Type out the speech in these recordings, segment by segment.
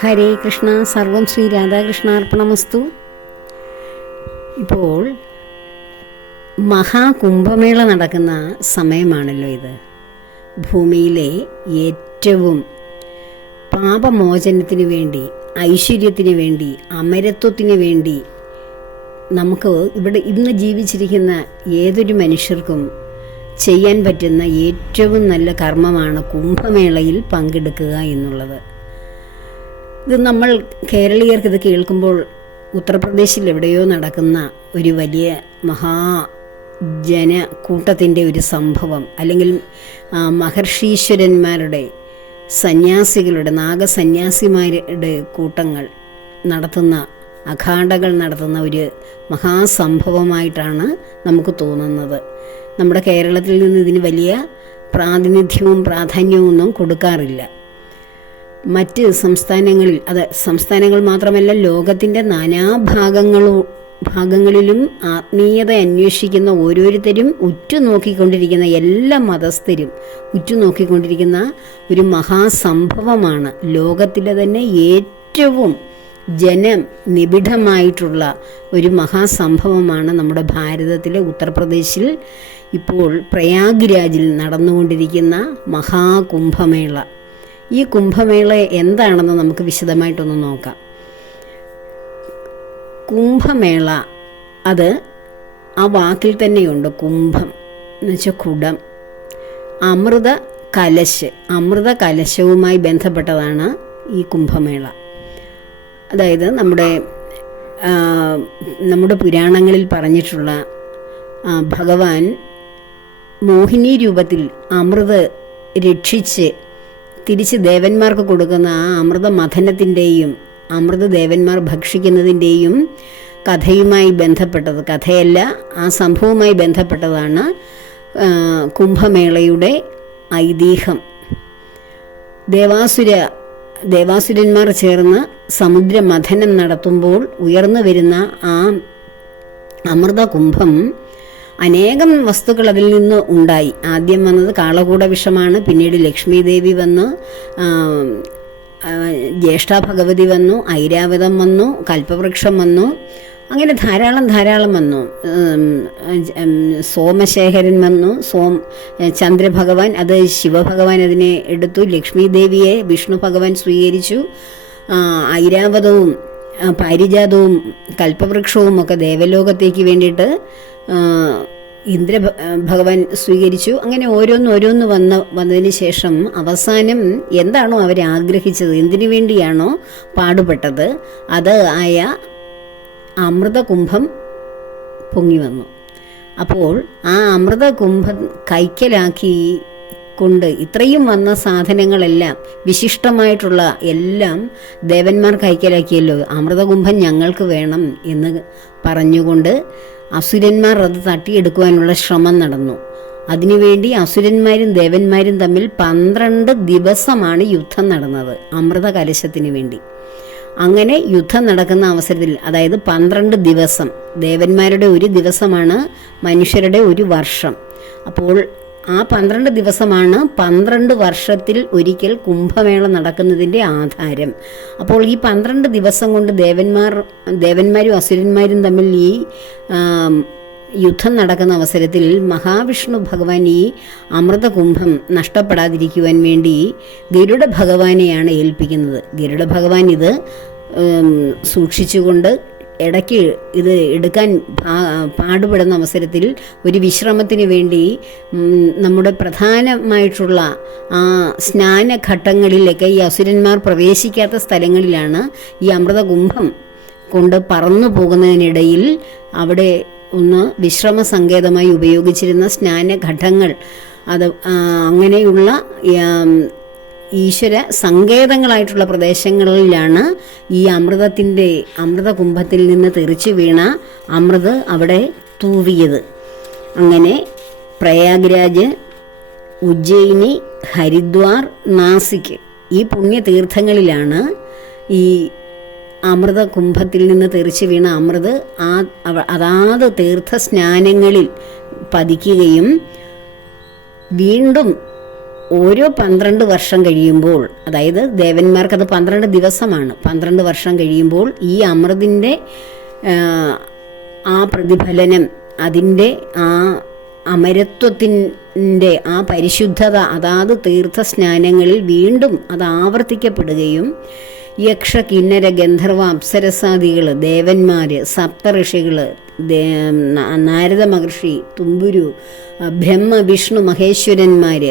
ഹരേ കൃഷ്ണ. സർവം ശ്രീ രാധാകൃഷ്ണാർപ്പണമസ്തു. ഇപ്പോൾ മഹാകുംഭമേള നടക്കുന്ന സമയമാണല്ലോ ഇത്. ഭൂമിയിലെ ഏറ്റവും പാപമോചനത്തിന് വേണ്ടി, ഐശ്വര്യത്തിന് വേണ്ടി, അമരത്വത്തിന് വേണ്ടി നമുക്ക് ഇവിടെ ഇന്ന് ജീവിച്ചിരിക്കുന്ന ഏതൊരു മനുഷ്യർക്കും ചെയ്യാൻ പറ്റുന്ന ഏറ്റവും നല്ല കർമ്മമാണ് കുംഭമേളയിൽ പങ്കെടുക്കുക എന്നുള്ളത്. ഇത് നമ്മൾ കേരളീയർക്ക് ഇത് കേൾക്കുമ്പോൾ ഉത്തർപ്രദേശിൽ എവിടെയോ നടക്കുന്ന ഒരു വലിയ ജനക്കൂട്ടത്തിൻ്റെ ഒരു സംഭവം, അല്ലെങ്കിൽ മഹർഷീശ്വരന്മാരുടെ സന്യാസികളുടെ നാഗസന്യാസിമാരുടെ കൂട്ടങ്ങൾ നടത്തുന്ന അഖാഡകൾ നടത്തുന്ന ഒരു മഹാസംഭവമായിട്ടാണ് നമുക്ക് തോന്നുന്നത്. നമ്മുടെ കേരളത്തിൽ നിന്ന് ഇതിന് വലിയ പ്രാതിനിധ്യവും പ്രാധാന്യവും ഒന്നും കൊടുക്കാറില്ല. മറ്റ് സംസ്ഥാനങ്ങളിൽ, അത് സംസ്ഥാനങ്ങൾ മാത്രമല്ല, ലോകത്തിൻ്റെ ഭാഗങ്ങളിലും ആത്മീയത അന്വേഷിക്കുന്ന ഓരോരുത്തരും ഉറ്റുനോക്കിക്കൊണ്ടിരിക്കുന്ന, എല്ലാ മതസ്ഥരും ഉറ്റുനോക്കിക്കൊണ്ടിരിക്കുന്ന ഒരു മഹാസംഭവമാണ്. ലോകത്തിലെ തന്നെ ഏറ്റവും ജനനിബിഡമായിട്ടുള്ള ഒരു മഹാസംഭവമാണ് നമ്മുടെ ഭാരതത്തിലെ ഉത്തർപ്രദേശിൽ ഇപ്പോൾ പ്രയാഗ്രാജിൽ നടന്നുകൊണ്ടിരിക്കുന്ന മഹാകുംഭമേള. ഈ കുംഭമേള എന്താണെന്ന് നമുക്ക് വിശദമായിട്ടൊന്ന് നോക്കാം. കുംഭമേള, അത് ആ വാക്കിൽ തന്നെയുണ്ട്. കുംഭം എന്ന് വെച്ചാൽ കുടം. അമൃത കലശവുമായി ബന്ധപ്പെട്ടതാണ് ഈ കുംഭമേള. അതായത് നമ്മുടെ പുരാണങ്ങളിൽ പറഞ്ഞിട്ടുള്ള ഭഗവാൻ മോഹിനി രൂപത്തിൽ അമൃത് രക്ഷിച്ച് തിരിച്ച് ദേവന്മാർക്ക് കൊടുക്കുന്ന ആ അമൃത മഥനത്തിൻ്റെയും അമൃത ദേവന്മാർ ഭക്ഷിക്കുന്നതിൻ്റെയും കഥയുമായി ബന്ധപ്പെട്ടത്, കഥയല്ല, ആ സംഭവവുമായി ബന്ധപ്പെട്ടതാണ് കുംഭമേളയുടെ ഐതിഹ്യം. ദേവാസുരന്മാർ ചേർന്ന് സമുദ്രമഥനം നടത്തുമ്പോൾ ഉയർന്നു വരുന്ന ആ അമൃത കുംഭം, അനേകം വസ്തുക്കൾ അതിൽ നിന്ന് ഉണ്ടായി. ആദ്യം വന്നത് കാളകൂട വിഷമാണ്, പിന്നീട് ലക്ഷ്മി ദേവി വന്നു, ജ്യേഷ്ഠ ഭഗവതി വന്നു, ഐരാവതം വന്നു, കൽപ്പവൃക്ഷം വന്നു, അങ്ങനെ ധാരാളം വന്നു. സോമശേഖരൻ വന്നു, ചന്ദ്രഭഗവാൻ, അത് ശിവഭഗവാൻ അതിനെ എടുത്തു. ലക്ഷ്മി ദേവിയെ വിഷ്ണു ഭഗവാൻ സ്വീകരിച്ചു. ഐരാവതവും പാരിജാതവും കൽപ്പവൃക്ഷവും ഒക്കെ ദേവലോകത്തേക്ക് വേണ്ടിയിട്ട് ഭഗവാൻ സ്വീകരിച്ചു. അങ്ങനെ ഓരോന്ന് വന്നതിന് ശേഷം അവസാനം എന്താണോ അവർ ആഗ്രഹിച്ചത്, എന്തിനു വേണ്ടിയാണോ പാടുപെട്ടത്, അത് ആയ അമൃതകുംഭം പൊങ്ങി വന്നു. അപ്പോൾ ആ അമൃതകുംഭം കൈക്കലാക്കി കൊണ്ട് ഇത്രയും വന്ന സാധനങ്ങളെല്ലാം, വിശിഷ്ടമായിട്ടുള്ള എല്ലാം ദേവന്മാർ കൈക്കലാക്കിയല്ലോ, അമൃതകുംഭം ഞങ്ങൾക്ക് വേണം എന്ന് പറഞ്ഞുകൊണ്ട് അസുരന്മാർ അത് തട്ടിയെടുക്കുവാനുള്ള ശ്രമം നടന്നു. അതിനുവേണ്ടി അസുരന്മാരും ദേവന്മാരും തമ്മിൽ 12 ദിവസമാണ് യുദ്ധം നടന്നത് അമൃത കലശത്തിന് വേണ്ടി. അങ്ങനെ യുദ്ധം നടക്കുന്ന അവസരത്തിൽ, അതായത് 12 ദിവസം, ദേവന്മാരുടെ ഒരു ദിവസമാണ് മനുഷ്യരുടെ ഒരു വർഷം. അപ്പോൾ ആ 12 ദിവസമാണ് 12 വർഷത്തിൽ ഒരിക്കൽ കുംഭമേള നടക്കുന്നതിൻ്റെ ആധാരം. അപ്പോൾ ഈ 12 ദിവസം കൊണ്ട് ദേവന്മാരും അസുരന്മാരും തമ്മിൽ ഈ യുദ്ധം നടക്കുന്ന അവസരത്തിൽ മഹാവിഷ്ണു ഭഗവാൻ ഈ അമൃതകുംഭം നഷ്ടപ്പെടാതിരിക്കുവാൻ വേണ്ടി ഗരുഡ ഭഗവാനെയാണ് ഏൽപ്പിക്കുന്നത്. ഗരുഡ ഭഗവാൻ ഇത് സൂക്ഷിച്ചുകൊണ്ട് ഇടയ്ക്ക് ഇത് എടുക്കാൻ പാടുപെടുന്ന അവസരത്തിൽ ഒരു വിശ്രമത്തിന് വേണ്ടി നമ്മുടെ പ്രധാനമായിട്ടുള്ള ആ സ്നാനഘട്ടങ്ങളിലൊക്കെ ഈ അസുരന്മാർ പ്രവേശിക്കാത്ത സ്ഥലങ്ങളിലാണ് ഈ അമൃതകുംഭം കൊണ്ട് പറന്നു പോകുന്നതിനിടയിൽ അവിടെ ഒന്ന് വിശ്രമ സങ്കേതമായി ഉപയോഗിച്ചിരുന്ന സ്നാനഘട്ടങ്ങൾ, അത് അങ്ങനെയുള്ള ഈശ്വര സങ്കേതങ്ങളായിട്ടുള്ള പ്രദേശങ്ങളിലാണ് ഈ അമൃതകുംഭത്തിൽ നിന്ന് തെറിച്ചു വീണ അമൃത് അവിടെ തൂവിയത്. അങ്ങനെ പ്രയാഗ്രാജ്, ഉജ്ജയിനി, ഹരിദ്വാർ, നാസിക്, ഈ പുണ്യതീർത്ഥങ്ങളിലാണ് ഈ അമൃതകുംഭത്തിൽ നിന്ന് തെറിച്ചു വീണ അമൃത് അതാത് തീർത്ഥ സ്നാനങ്ങളിൽ പതിക്കുകയും വീണ്ടും ഓരോ 12 വർഷം കഴിയുമ്പോൾ, അതായത് ദേവന്മാർക്കത് 12 ദിവസമാണ്, 12 വർഷം കഴിയുമ്പോൾ ഈ അമൃതിൻ്റെ ആ പ്രതിഫലനം, അതിൻ്റെ ആ അമരത്വത്തിൻ്റെ ആ പരിശുദ്ധത അതാത് തീർത്ഥസ്നാനങ്ങളിൽ വീണ്ടും അത് ആവർത്തിക്കപ്പെടുകയും യക്ഷ കിന്നര ഗന്ധർവ അപ്സരസാദികൾ, ദേവന്മാർ, സപ്തഋഷികൾ, നാരദ മഹർഷി, തുമ്പുരു, ബ്രഹ്മ വിഷ്ണു മഹേശ്വരന്മാർ,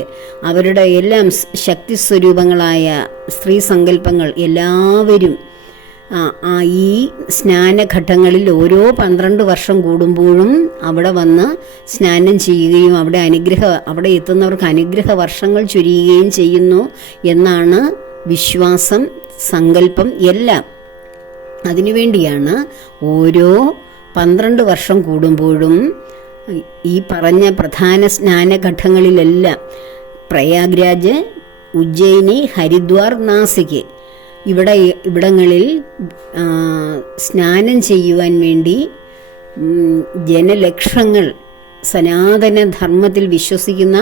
അവരുടെ എല്ലാം ശക്തിസ്വരൂപങ്ങളായ സ്ത്രീ സങ്കല്പങ്ങൾ എല്ലാവരും ഈ സ്നാനഘട്ടങ്ങളിൽ ഓരോ 12 വർഷം കൂടുമ്പോഴും അവിടെ വന്ന് സ്നാനം ചെയ്യുകയും അവിടെ എത്തുന്നവർക്ക് അനുഗ്രഹ വർഷങ്ങൾ ചൊരിയുകയും ചെയ്യുന്നു എന്നാണ് വിശ്വാസം, സങ്കല്പം എല്ലാം. അതിനുവേണ്ടിയാണ് ഓരോ 12 വർഷം കൂടുമ്പോഴും ഈ പറഞ്ഞ പ്രധാന സ്നാനഘട്ടങ്ങളിലെല്ലാം പ്രയാഗ്രാജ്, ഉജ്ജയിനി, ഹരിദ്വാർ, നാസിക് ഇവിടങ്ങളിൽ സ്നാനം ചെയ്യുവാൻ വേണ്ടി ജനലക്ഷങ്ങൾ, സനാതന ധർമ്മത്തിൽ വിശ്വസിക്കുന്ന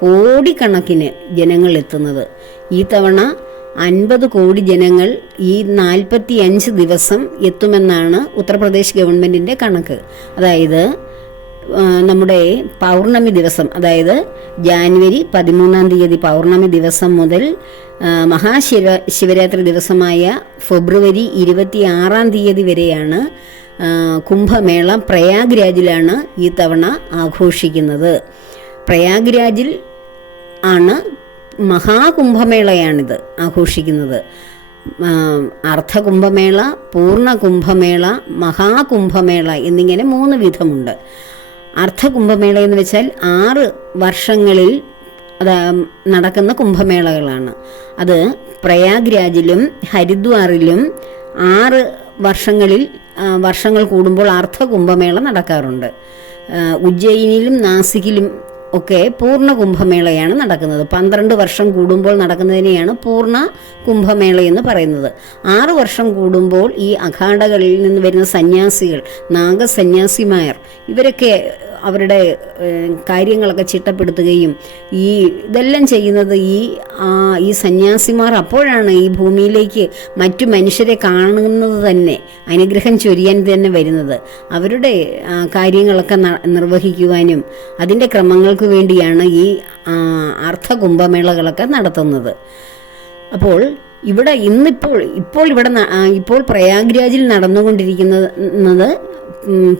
കോടിക്കണക്കിന് ജനങ്ങൾ എത്തുന്നത്. ഈ തവണ 50 കോടി ജനങ്ങൾ ഈ 45 ദിവസം എത്തുമെന്നാണ് ഉത്തർപ്രദേശ് ഗവൺമെൻറ്റിൻ്റെ കണക്ക്. അതായത് നമ്മുടെ പൗർണമി ദിവസം, അതായത് ജാനുവരി 13-ാം തീയതി പൗർണമി ദിവസം മുതൽ ശിവരാത്രി ദിവസമായ ഫെബ്രുവരി 26-ാം തീയതി വരെയാണ് കുംഭമേള പ്രയാഗ്രാജിലാണ് ഈ തവണ ആഘോഷിക്കുന്നത്. പ്രയാഗ്രാജിൽ ആണ് മഹാകുംഭമേളയാണിത് ആഘോഷിക്കുന്നത്. അർദ്ധകുംഭമേള, പൂർണ്ണ കുംഭമേള, മഹാകുംഭമേള എന്നിങ്ങനെ 3 വിധമുണ്ട്. അർദ്ധകുംഭമേള എന്ന് വെച്ചാൽ 6 വർഷങ്ങളിൽ നടക്കുന്ന കുംഭമേളകളാണ്. അത് പ്രയാഗ്രാജിലും ഹരിദ്വാറിലും 6 വർഷങ്ങൾ കൂടുമ്പോൾ അർദ്ധകുംഭമേള നടക്കാറുണ്ട്. ഉജ്ജയിനിലും നാസിക്കിലും ഒക്കെ പൂർണ്ണ കുംഭമേളയാണ് നടക്കുന്നത്. 12 വർഷം കൂടുമ്പോൾ നടക്കുന്നതിനെയാണ് പൂർണ്ണ കുംഭമേള എന്ന് പറയുന്നത്. 6 വർഷം കൂടുമ്പോൾ ഈ അഖാഡകളിൽ നിന്ന് വരുന്ന സന്യാസികൾ, നാഗസന്യാസിമാർ, ഇവരൊക്കെ അവരുടെ കാര്യങ്ങളൊക്കെ ചിട്ടപ്പെടുത്തുകയും ഇതെല്ലാം ചെയ്യുന്നത് ഈ സന്യാസിമാർ അപ്പോഴാണ് ഈ ഭൂമിയിലേക്ക് മറ്റു മനുഷ്യരെ കാണുന്നത് തന്നെ, അനുഗ്രഹം ചൊരിയാൻ തന്നെ വരുന്നത്. അവരുടെ കാര്യങ്ങളൊക്കെ നിർവഹിക്കുവാനും അതിൻ്റെ ക്രമങ്ങൾക്ക് വേണ്ടിയാണ് ഈ അർദ്ധകുംഭമേളകളൊക്കെ നടത്തുന്നത്. അപ്പോൾ ഇവിടെ ഇപ്പോൾ പ്രയാഗ്രാജിൽ നടന്നുകൊണ്ടിരിക്കുന്നത്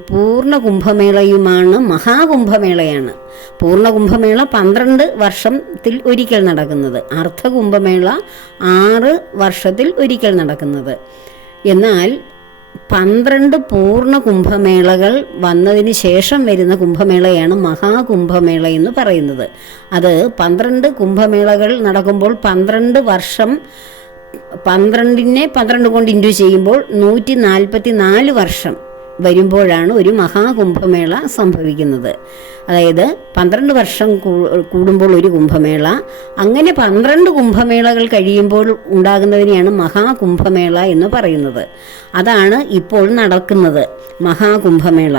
പൂർണ്ണ കുംഭമേളയുമാണ്, മഹാകുംഭമേളയാണ്. പൂർണ്ണ കുംഭമേള 12 വർഷത്തിൽ ഒരിക്കൽ നടക്കുന്നത്, അർദ്ധകുംഭമേള 6 വർഷത്തിൽ ഒരിക്കൽ നടക്കുന്നത്. എന്നാൽ 12 പൂർണ്ണ കുംഭമേളകൾ വന്നതിന് ശേഷം വരുന്ന കുംഭമേളയാണ് മഹാകുംഭമേള എന്ന് പറയുന്നത്. അത് 12 കുംഭമേളകൾ നടക്കുമ്പോൾ 12 വർഷം, 12നെ 12 കൊണ്ട് ഇൻറ്റു ചെയ്യുമ്പോൾ 144 വർഷം വരുമ്പോഴാണ് ഒരു മഹാകുംഭമേള സംഭവിക്കുന്നത്. അതായത് 12 വർഷം കൂടുമ്പോൾ ഒരു കുംഭമേള, അങ്ങനെ 12 കുംഭമേളകൾ കഴിയുമ്പോൾ ഉണ്ടാകുന്നതിനെയാണ് മഹാകുംഭമേള എന്ന് പറയുന്നത്. അതാണ് ഇപ്പോൾ നടക്കുന്നത് മഹാകുംഭമേള.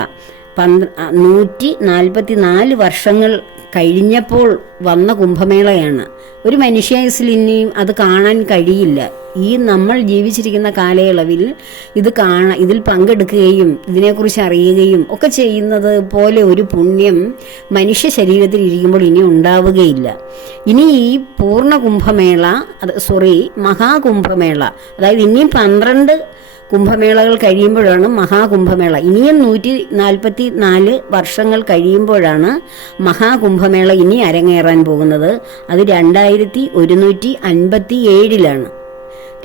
144 വർഷങ്ങൾ കഴിഞ്ഞപ്പോൾ വന്ന കുംഭമേളയാണ്. ഒരു മനുഷ്യായുസ്സിൽ ഇനിയും അത് കാണാൻ കഴിയില്ല. ഈ നമ്മൾ ജീവിച്ചിരിക്കുന്ന കാലയളവിൽ ഇതിൽ പങ്കെടുക്കുകയും ഇതിനെക്കുറിച്ച് അറിയുകയും ഒക്കെ ചെയ്യുന്നത് പോലെ ഒരു പുണ്യം മനുഷ്യ ശരീരത്തിൽ ഇരിക്കുമ്പോൾ ഇനി ഉണ്ടാവുകയില്ല. ഇനി ഈ പൂർണ്ണ കുംഭമേള, മഹാകുംഭമേള, അതായത് ഇനിയും 12 കുംഭമേളകൾ കഴിയുമ്പോഴാണ് മഹാകുംഭമേള. ഇനിയും 144 വർഷങ്ങൾ കഴിയുമ്പോഴാണ് മഹാകുംഭമേള ഇനി അരങ്ങേറാൻ പോകുന്നത്. അത് 2157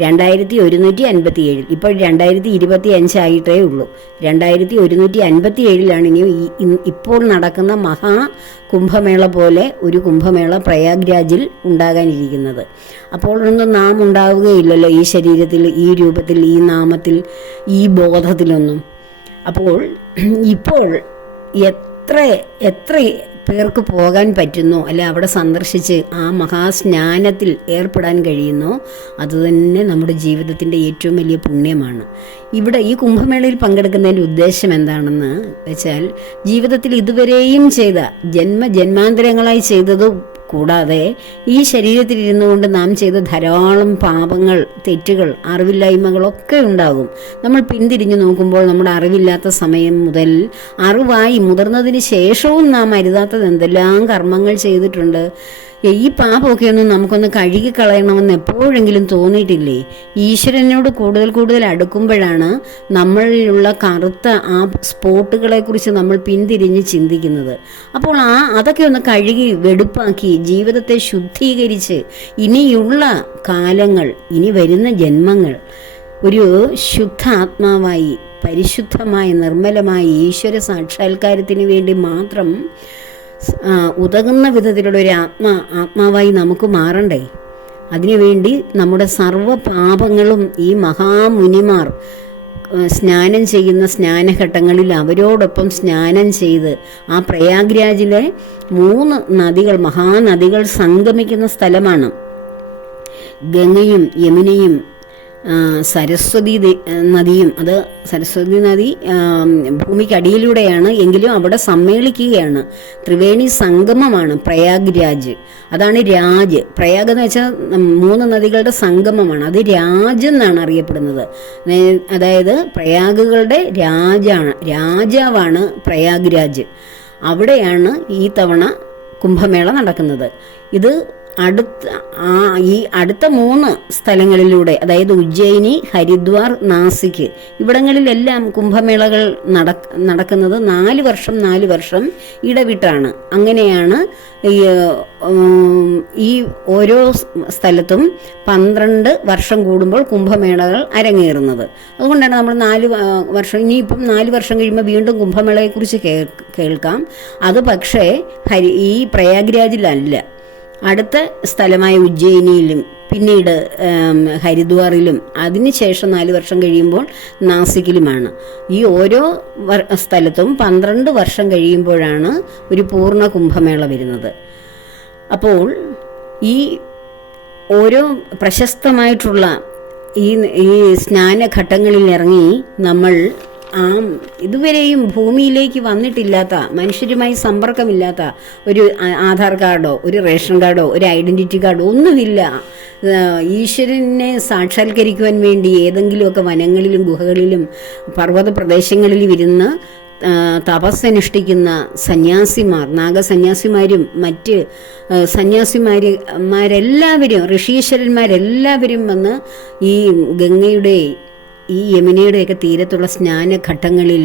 2157. ഇപ്പോൾ 2025 ആയിട്ടേ ഉള്ളൂ. 2157 ഇനി ഇപ്പോൾ നടക്കുന്ന മഹാകുംഭമേള പോലെ ഒരു കുംഭമേള പ്രയാഗ്രാജിൽ ഉണ്ടാകാനിരിക്കുന്നത്. അപ്പോഴൊന്നും നാം ഉണ്ടാവുകയില്ലല്ലോ ഈ ശരീരത്തിൽ, ഈ രൂപത്തിൽ, ഈ നാമത്തിൽ, ഈ ബോധത്തിലൊന്നും. അപ്പോൾ ഇപ്പോൾ എത്ര പേർക്ക് പോകാൻ പറ്റുന്നു, അല്ലെ അവിടെ സന്ദർശിച്ച് ആ മഹാസ്നാനത്തിൽ ഏർപ്പെടാൻ കഴിയുന്നു, അതുതന്നെ നമ്മുടെ ജീവിതത്തിൻ്റെ ഏറ്റവും വലിയ പുണ്യമാണ്. ഇവിടെ ഈ കുംഭമേളയിൽ പങ്കെടുക്കുന്നതിൻ്റെ ഉദ്ദേശം എന്താണെന്ന് വെച്ചാൽ, ജീവിതത്തിൽ ഇതുവരെയും ചെയ്ത ജന്മാന്തരങ്ങളായി ചെയ്തത് കൂടാതെ ഈ ശരീരത്തിലിരുന്നു കൊണ്ട് നാം ചെയ്ത ധാരാളം പാപങ്ങൾ, തെറ്റുകൾ, അറിവില്ലായ്മകളൊക്കെ ഉണ്ടാകും. നമ്മൾ പിന്തിരിഞ്ഞു നോക്കുമ്പോൾ നമ്മുടെ അറിവില്ലാത്ത സമയം മുതൽ അറിവായി മുതിർന്നതിന് ശേഷവും നാം അരുതാത്തത് എന്തെല്ലാം കർമ്മങ്ങൾ ചെയ്തിട്ടുണ്ട്. ഈ പാപമൊക്കെ ഒന്ന് നമുക്കൊന്ന് കഴുകിക്കളയണമെന്ന് എപ്പോഴെങ്കിലും തോന്നിയിട്ടില്ലേ? ഈശ്വരനോട് കൂടുതൽ കൂടുതൽ അടുക്കുമ്പോഴാണ് നമ്മളിലുള്ള കറുത്ത ആ സ്പോട്ടുകളെ കുറിച്ച് നമ്മൾ പിന്തിരിഞ്ഞ് ചിന്തിക്കുന്നത്. അപ്പോൾ അതൊക്കെ ഒന്ന് കഴുകി വെടുപ്പാക്കി ജീവിതത്തെ ശുദ്ധീകരിച്ച് ഇനിയുള്ള കാലങ്ങൾ, ഇനി വരുന്ന ജന്മങ്ങൾ ഒരു ശുദ്ധ ആത്മാവായി, പരിശുദ്ധമായി, നിർമ്മലമായി ഈശ്വര സാക്ഷാത്കാരത്തിന് വേണ്ടി മാത്രം ഉതകുന്ന വിധത്തിലുള്ള ഒരു ആത്മാവായി നമുക്ക് മാറണ്ടേ? അതിനുവേണ്ടി നമ്മുടെ സർവ്വ പാപങ്ങളും ഈ മഹാമുനിമാർ സ്നാനം ചെയ്യുന്ന സ്നാനഘട്ടങ്ങളിൽ അവരോടൊപ്പം സ്നാനം ചെയ്ത് ആ പ്രയാഗ്രാജിലെ 3 നദികൾ, മഹാനദികൾ സംഗമിക്കുന്ന സ്ഥലമാണ്. ഗംഗയും യമുനയും സരസ്വതി നദിയും. അത് സരസ്വതി നദി ഭൂമിക്കടിയിലൂടെയാണ്, എങ്കിലും അവിടെ സമ്മേളിക്കുകയാണ്. ത്രിവേണി സംഗമമാണ് പ്രയാഗ്രാജ്. അതാണ് രാജ്. പ്രയാഗ് എന്ന് വെച്ചാൽ 3 നദികളുടെ സംഗമമാണ്. അത് രാജ് എന്നാണ് അറിയപ്പെടുന്നത്. അതായത് പ്രയാഗുകളുടെ രാജാവാണ് പ്രയാഗ്രാജ്. അവിടെയാണ് ഈ തവണ കുംഭമേള നടക്കുന്നത്. ഇത് ഈ അടുത്ത 3 സ്ഥലങ്ങളിലൂടെ, അതായത് ഉജ്ജയിനി, ഹരിദ്വാർ, നാസിക്, ഇവിടങ്ങളിലെല്ലാം കുംഭമേളകൾ നടക്കുന്നത് 4 വർഷം ഇടവിട്ടാണ്. അങ്ങനെയാണ് ഈ ഓരോ സ്ഥലത്തും 12 വർഷം കൂടുമ്പോൾ കുംഭമേളകൾ അരങ്ങേറുന്നത്. അതുകൊണ്ടാണ് നമ്മൾ 4 വർഷം, ഇനിയിപ്പം 4 വർഷം കഴിയുമ്പോൾ വീണ്ടും കുംഭമേളയെക്കുറിച്ച് കേൾക്കാം. അത് പക്ഷേ ഈ പ്രയാഗ്രാജിലല്ല, അടുത്ത സ്ഥലമായ ഉജ്ജയിനിയിലും പിന്നീട് ഹരിദ്വാറിലും അതിനുശേഷം 4 വർഷം കഴിയുമ്പോൾ നാസിക്കിലുമാണ്. ഈ ഓരോ സ്ഥലത്തും 12 വർഷം കഴിയുമ്പോഴാണ് ഒരു പൂർണ്ണ കുംഭമേള വരുന്നത്. അപ്പോൾ ഈ ഓരോ പ്രശസ്തമായിട്ടുള്ള ഈ സ്നാനഘട്ടങ്ങളിൽ ഇറങ്ങി നമ്മൾ ഇതുവരെയും ഭൂമിയിലേക്ക് വന്നിട്ടില്ലാത്ത, മനുഷ്യരുമായി സമ്പർക്കമില്ലാത്ത ഒരു ആധാർ കാർഡോ ഒരു റേഷൻ കാർഡോ ഒരു ഐഡൻറ്റിറ്റി കാർഡോ ഒന്നുമില്ല, ഈശ്വരനെ സാക്ഷാത്കരിക്കുവാൻ വേണ്ടി ഏതെങ്കിലുമൊക്കെ വനങ്ങളിലും ഗുഹകളിലും പർവ്വത പ്രദേശങ്ങളിലും ഇരുന്ന് തപസ്സനുഷ്ഠിക്കുന്ന സന്യാസിമാർ, നാഗസന്യാസിമാരും മറ്റ് സന്യാസിമാരെല്ലാവരും, ഋഷീശ്വരന്മാരെല്ലാവരും വന്ന് ഈ ഗംഗയുടെ ഈ യമുനയുടെയൊക്കെ തീരത്തുള്ള സ്നാനഘട്ടങ്ങളിൽ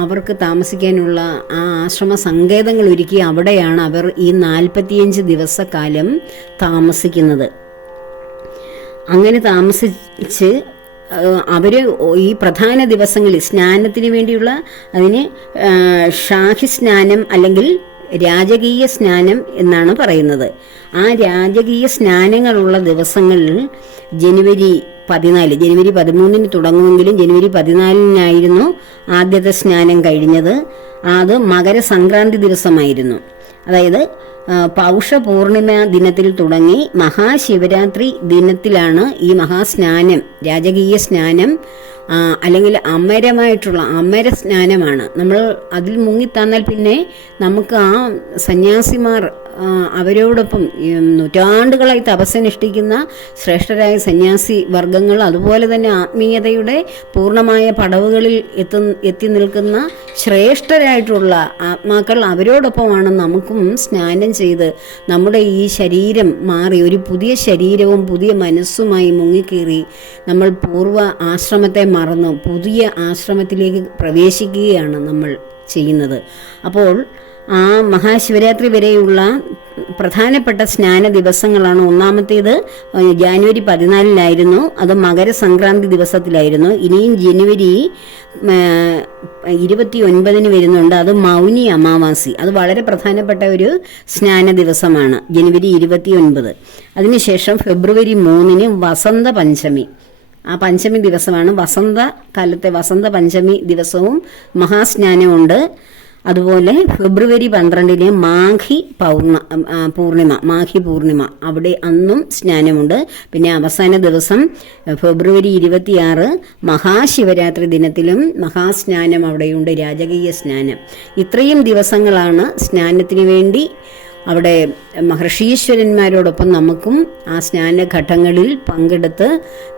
അവർക്ക് താമസിക്കാനുള്ള ആ ആശ്രമ സങ്കേതങ്ങൾ ഒരുക്കി അവിടെയാണ് അവർ ഈ 45 ദിവസക്കാലം താമസിക്കുന്നത്. അങ്ങനെ താമസിച്ച് അവർ ഈ പ്രധാന ദിവസങ്ങളിൽ സ്നാനത്തിന് വേണ്ടിയുള്ള അതിന് ഷാഹി സ്നാനം അല്ലെങ്കിൽ രാജകീയ സ്നാനം എന്നാണ് പറയുന്നത്. ആ രാജകീയ സ്നാനങ്ങളുള്ള ദിവസങ്ങളിൽ ജനുവരി 13 തുടങ്ങുമെങ്കിലും ജനുവരി 14 ആദ്യത്തെ സ്നാനം കഴിഞ്ഞത്. അത് മകരസംക്രാന്തി ദിവസമായിരുന്നു. അതായത് പൗഷ പൂർണിമ ദിനത്തിൽ തുടങ്ങി മഹാശിവരാത്രി ദിനത്തിലാണ് ഈ മഹാസ്നാനം, രാജകീയ സ്നാനം അല്ലെങ്കിൽ അമര സ്നാനമാണ്. നമ്മൾ അതിൽ മുങ്ങിത്തന്നാൽ പിന്നെ നമുക്ക് ആ സന്യാസിമാർ അവരോടൊപ്പം നൂറ്റാണ്ടുകളായി തപസ്സനുഷ്ഠിക്കുന്ന ശ്രേഷ്ഠരായ സന്യാസി വർഗങ്ങൾ, അതുപോലെ തന്നെ ആത്മീയതയുടെ പൂർണ്ണമായ പടവുകളിൽ എത്തി നിൽക്കുന്ന ശ്രേഷ്ഠരായിട്ടുള്ള ആത്മാക്കൾ, അവരോടൊപ്പമാണ് നമുക്കും സ്നാനം ചെയ്ത് നമ്മുടെ ഈ ശരീരം മാറി ഒരു പുതിയ ശരീരവും പുതിയ മനസ്സുമായി മുങ്ങിക്കേറി നമ്മൾ പൂർവ്വ ആശ്രമത്തെ മറന്ന് പുതിയ ആശ്രമത്തിലേക്ക് പ്രവേശിക്കുകയാണ് നമ്മൾ ചെയ്യുന്നത്. അപ്പോൾ ആ മഹാശിവരാത്രി വരെയുള്ള പ്രധാനപ്പെട്ട സ്നാന ദിവസങ്ങളാണ്. ഒന്നാമത്തേത് ജാനുവരി 14 അത് മകരസംക്രാന്തി ദിവസത്തിലായിരുന്നു. ഇനിയും ജനുവരി 29 വരുന്നുണ്ട്, അത് മൗനി അമാവാസി. അത് വളരെ പ്രധാനപ്പെട്ട ഒരു സ്നാന ദിവസമാണ്, ജനുവരി 29. അതിനുശേഷം ഫെബ്രുവരി 3 വസന്ത പഞ്ചമി. ആ പഞ്ചമി ദിവസമാണ് വസന്തകാലത്തെ വസന്ത പഞ്ചമി ദിവസവും മഹാസ്നാനമുണ്ട്. അതുപോലെ ഫെബ്രുവരി 12 മാഘി പൂർണിമ, അവിടെ അന്നും സ്നാനമുണ്ട്. പിന്നെ അവസാന ദിവസം ഫെബ്രുവരി 26 മഹാശിവരാത്രി ദിനത്തിലും മഹാസ്നാനം അവിടെയുണ്ട്, രാജകീയ സ്നാനം. ഇത്രയും ദിവസങ്ങളാണ് സ്നാനത്തിന് വേണ്ടി അവിടെ മഹർഷീശ്വരന്മാരോടൊപ്പം നമുക്കും ആ സ്നാനഘട്ടങ്ങളിൽ പങ്കെടുത്ത്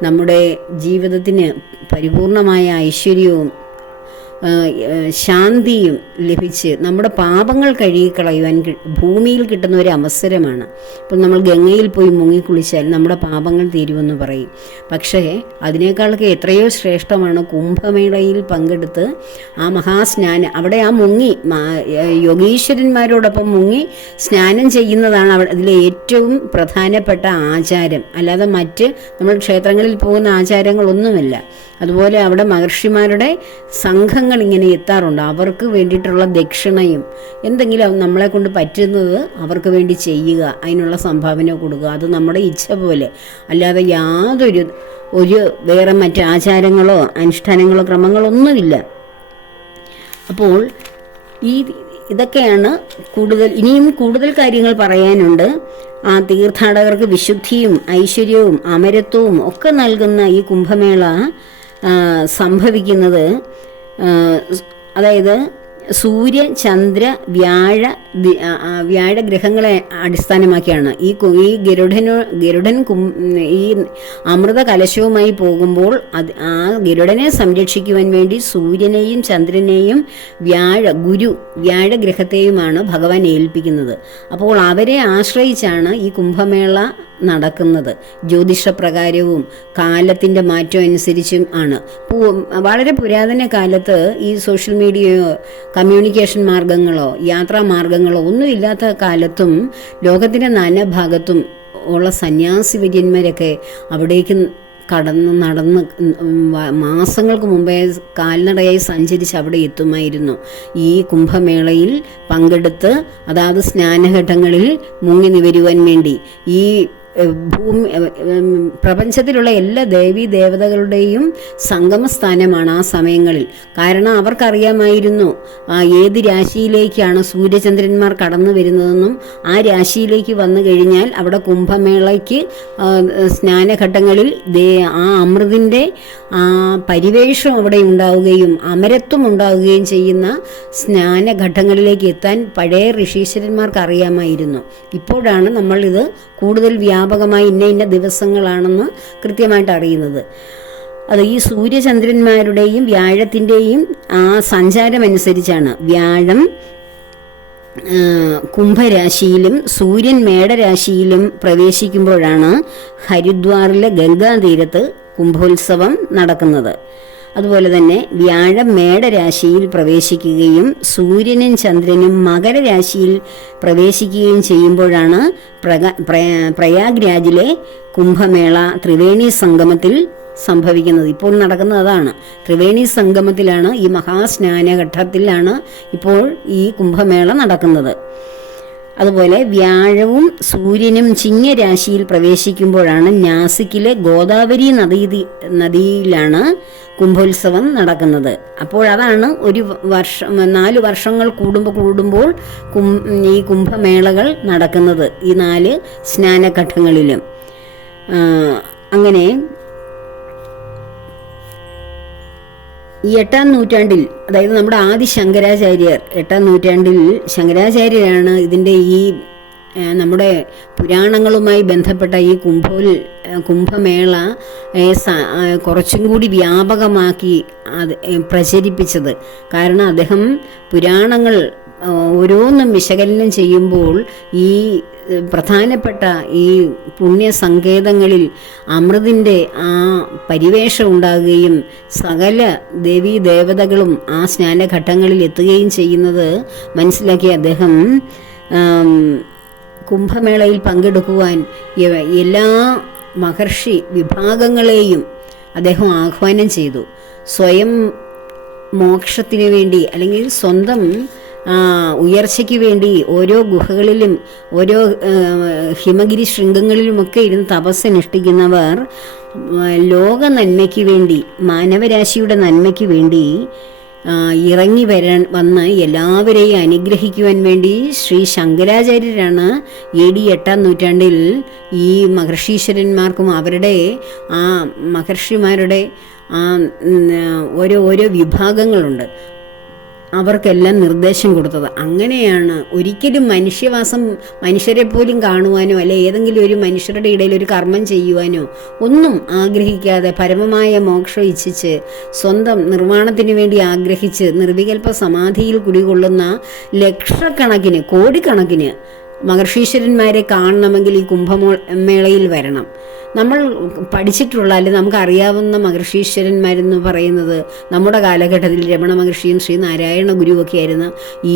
നമ്മുടെ ജീവിതത്തിന് പരിപൂർണമായ ഐശ്വര്യവും ശാന്തിയും ലഭിച്ച് നമ്മുടെ പാപങ്ങൾ കഴുകിക്കളയുവാൻ ഭൂമിയിൽ കിട്ടുന്ന ഒരു അവസരമാണ്. ഇപ്പം നമ്മൾ ഗംഗയിൽ പോയി മുങ്ങിക്കുളിച്ചാൽ നമ്മുടെ പാപങ്ങൾ തീരുമെന്ന് പറയും. പക്ഷേ അതിനേക്കാളൊക്കെ എത്രയോ ശ്രേഷ്ഠമാണ് കുംഭമേളയിൽ പങ്കെടുത്ത് ആ മഹാസ്നാനം, അവിടെ ആ മുങ്ങി യോഗീശ്വരന്മാരോടൊപ്പം മുങ്ങി സ്നാനം ചെയ്യുന്നതാണ് അതിലെ ഏറ്റവും പ്രധാനപ്പെട്ട ആചാരം. അല്ലാതെ മറ്റ് നമ്മൾ ക്ഷേത്രങ്ങളിൽ പോകുന്ന ആചാരങ്ങളൊന്നുമല്ല. അതുപോലെ അവിടെ മഹർഷിമാരുടെ സംഘങ്ങൾ ഇങ്ങനെ എത്താറുണ്ട്. അവർക്ക് വേണ്ടിയിട്ടുള്ള ദക്ഷിണയും എന്തെങ്കിലും നമ്മളെ കൊണ്ട് പറ്റുന്നത് അവർക്ക് വേണ്ടി ചെയ്യുക, അതിനുള്ള സംഭാവന കൊടുക്കുക. അത് നമ്മുടെ ഇച്ഛ പോലെ, അല്ലാതെ ഒരു വേറെ മറ്റ് ആചാരങ്ങളോ അനുഷ്ഠാനങ്ങളോ ക്രമങ്ങളോ ഒന്നുമില്ല. അപ്പോൾ ഇതൊക്കെയാണ് ഇനിയും കൂടുതൽ കാര്യങ്ങൾ പറയാനുണ്ട്. ആ തീർത്ഥാടകർക്ക് വിശുദ്ധിയും ഐശ്വര്യവും അമരത്വവും ഒക്കെ നൽകുന്ന ഈ കുംഭമേള സംഭവിക്കുന്നത്, അതായത് സൂര്യ ചന്ദ്ര വ്യാഴ ഗ്രഹങ്ങളെ അടിസ്ഥാനമാക്കിയാണ്. ഈ ഗരുഡൻ ഈ അമൃത കലശവുമായി പോകുമ്പോൾ ആ ഗരുഡനെ സംരക്ഷിക്കുവാൻ വേണ്ടി സൂര്യനെയും ചന്ദ്രനെയും വ്യാഴഗ്രഹത്തെയുമാണ് ഭഗവാൻ ഏൽപ്പിക്കുന്നത്. അപ്പോൾ അവരെ ആശ്രയിച്ചാണ് ഈ കുംഭമേള നടക്കുന്നത്. ജ്യോതിഷപ്രകാരവും കാലത്തിൻ്റെ മാറ്റം അനുസരിച്ചും ആണ്. വളരെ പുരാതന കാലത്ത് ഈ സോഷ്യൽ മീഡിയയോ കമ്മ്യൂണിക്കേഷൻ മാർഗങ്ങളോ യാത്രാ മാർഗങ്ങളോ ഒന്നുമില്ലാത്ത കാലത്തും ലോകത്തിൻ്റെ നാനാഭാഗത്തും ഉള്ള സന്യാസി വര്യന്മാരൊക്കെ അവിടേക്ക് നടന്ന് മാസങ്ങൾക്ക് മുമ്പേ കാൽനടയായി സഞ്ചരിച്ച് അവിടെ എത്തുമായിരുന്നു. ഈ കുംഭമേളയിൽ പങ്കെടുത്ത് അതാത് സ്നാനഘട്ടങ്ങളിൽ മുങ്ങി നിവരുവാൻ വേണ്ടി ഈ പ്രപഞ്ചത്തിലുള്ള എല്ലാ ദേവീ ദേവതകളുടെയും സംഗമസ്ഥാനമാണ് ആ സമയങ്ങളിൽ. കാരണം അവർക്കറിയാമായിരുന്നു ഏത് രാശിയിലേക്കാണ് സൂര്യചന്ദ്രന്മാർ കടന്നു വരുന്നതെന്നും ആ രാശിയിലേക്ക് വന്നു കഴിഞ്ഞാൽ അവിടെ കുംഭമേളയ്ക്ക് സ്നാനഘട്ടങ്ങളിൽ ആ അമൃതിൻ്റെ പരിവേഷം അവിടെ ഉണ്ടാവുകയും അമരത്വം ഉണ്ടാവുകയും ചെയ്യുന്ന സ്നാനഘട്ടങ്ങളിലേക്ക് എത്താൻ പഴയ ഋഷീശ്വരന്മാർക്ക് അറിയാമായിരുന്നു. ഇപ്പോഴാണ് നമ്മളിത് കൂടുതൽ വ്യാപകമായി ഇന്ന ദിവസങ്ങളാണെന്ന് കൃത്യമായിട്ട് അറിയുന്നത്. അത് ഈ സൂര്യചന്ദ്രന്മാരുടെയും വ്യാഴത്തിൻ്റെയും ആ സഞ്ചാരമനുസരിച്ചാണ്. വ്യാഴം കുംഭരാശിയിലും സൂര്യൻ മേടരാശിയിലും പ്രവേശിക്കുമ്പോഴാണ് ഹരിദ്വാറിലെ ഗംഗാതീരത്ത് കുംഭോത്സവം നടക്കുന്നത്. അതുപോലെ തന്നെ വ്യാഴം മേടരാശിയിൽ പ്രവേശിക്കുകയും സൂര്യനും ചന്ദ്രനും മകരരാശിയിൽ പ്രവേശിക്കുകയും ചെയ്യുമ്പോഴാണ് പ്രയാഗ്രാജിലെ കുംഭമേള ത്രിവേണി സംഗമത്തിൽ സംഭവിക്കുന്നത്. ഇപ്പോൾ നടക്കുന്നത് അതാണ്. ത്രിവേണി സംഗമത്തിലാണ്, ഈ മഹാസ്നാനഘട്ടത്തിലാണ് ഇപ്പോൾ ഈ കുംഭമേള നടക്കുന്നത്. അതുപോലെ വ്യാഴവും സൂര്യനും ചിങ്ങരാശിയിൽ പ്രവേശിക്കുമ്പോഴാണ് നാസിക്കിലെ ഗോദാവരി നദിയിലാണ് കുംഭോത്സവം നടക്കുന്നത്. അപ്പോൾ അതാണ് 4 വർഷങ്ങൾ കൂടുമ്പോൾ ഈ കുംഭമേളകൾ നടക്കുന്നത്, ഈ 4 സ്നാനഘട്ടങ്ങളിലും. അങ്ങനെ ഈ 8-ാം നൂറ്റാണ്ടിൽ, അതായത് നമ്മുടെ ആദി ശങ്കരാചാര്യർ 8-ാം നൂറ്റാണ്ടിൽ ശങ്കരാചാര്യരാണ് ഇതിൻ്റെ ഈ നമ്മുടെ പുരാണങ്ങളുമായി ബന്ധപ്പെട്ട ഈ കുംഭമേള കുറച്ചും കൂടി വ്യാപകമാക്കി പ്രചരിപ്പിച്ചത്. കാരണം അദ്ദേഹം പുരാണങ്ങൾ ഓരോന്നും വിശകലനം ചെയ്യുമ്പോൾ ഈ പ്രധാനപ്പെട്ട ഈ പുണ്യസങ്കേതങ്ങളിൽ അമൃതിൻ്റെ ആ പരിവേഷം ഉണ്ടാകുകയും സകല ദേവീ ദേവതകളും ആ സ്നാനഘട്ടങ്ങളിൽ എത്തുകയും ചെയ്യുന്നത് മനസ്സിലാക്കിയ അദ്ദേഹം കുംഭമേളയിൽ പങ്കെടുക്കുവാൻ എല്ലാ മഹർഷി വിഭാഗങ്ങളെയും അദ്ദേഹം ആഹ്വാനം ചെയ്തു. സ്വയം മോക്ഷത്തിന് വേണ്ടി അല്ലെങ്കിൽ സ്വന്തം ഉയർച്ചയ്ക്ക് വേണ്ടി ഓരോ ഗുഹകളിലും ഓരോ ഹിമഗിരി ശൃംഗങ്ങളിലുമൊക്കെ ഇരുന്ന് തപസ്സനുഷ്ഠിക്കുന്നവർ ലോക നന്മയ്ക്ക് വേണ്ടി, മാനവരാശിയുടെ നന്മയ്ക്ക് വേണ്ടി ഇറങ്ങി വന്ന് എല്ലാവരെയും അനുഗ്രഹിക്കുവാൻ വേണ്ടി ശ്രീ ശങ്കരാചാര്യരാണ് AD 8-ാം നൂറ്റാണ്ടിൽ ഈ മഹർഷീശ്വരന്മാർക്കും അവരുടെ ആ മഹർഷിമാരുടെ ഓരോ വിഭാഗങ്ങളുണ്ട്. അവർക്കെല്ലാം നിർദ്ദേശം കൊടുത്തത്. അങ്ങനെയാണ് ഒരിക്കലും മനുഷ്യരെ പോലും കാണുവാനോ അല്ലെ ഏതെങ്കിലും ഒരു മനുഷ്യരുടെ ഇടയിൽ ഒരു കർമ്മം ചെയ്യുവാനോ ഒന്നും ആഗ്രഹിക്കാതെ പരമമായ മോക്ഷം ഇച്ഛിച്ച് സ്വന്തം നിർവ്വാണത്തിന് വേണ്ടി ആഗ്രഹിച്ച് നിർവികൽപ്പ സമാധിയിൽ കുടികൊള്ളുന്ന ലക്ഷക്കണക്കിന് കോടിക്കണക്കിന് മഹർഷീശ്വരന്മാരെ കാണണമെങ്കിൽ ഈ കുംഭമേളയിൽ വരണം. നമ്മൾ പഠിച്ചിട്ടുള്ള അല്ലെങ്കിൽ നമുക്ക് അറിയാവുന്ന മഹർഷീശ്വരന്മാരെന്ന് പറയുന്നത് നമ്മുടെ കാലഘട്ടത്തിൽ രമണ മഹർഷിയും ശ്രീ നാരായണ ഗുരുവൊക്കെ ആയിരുന്നു ഈ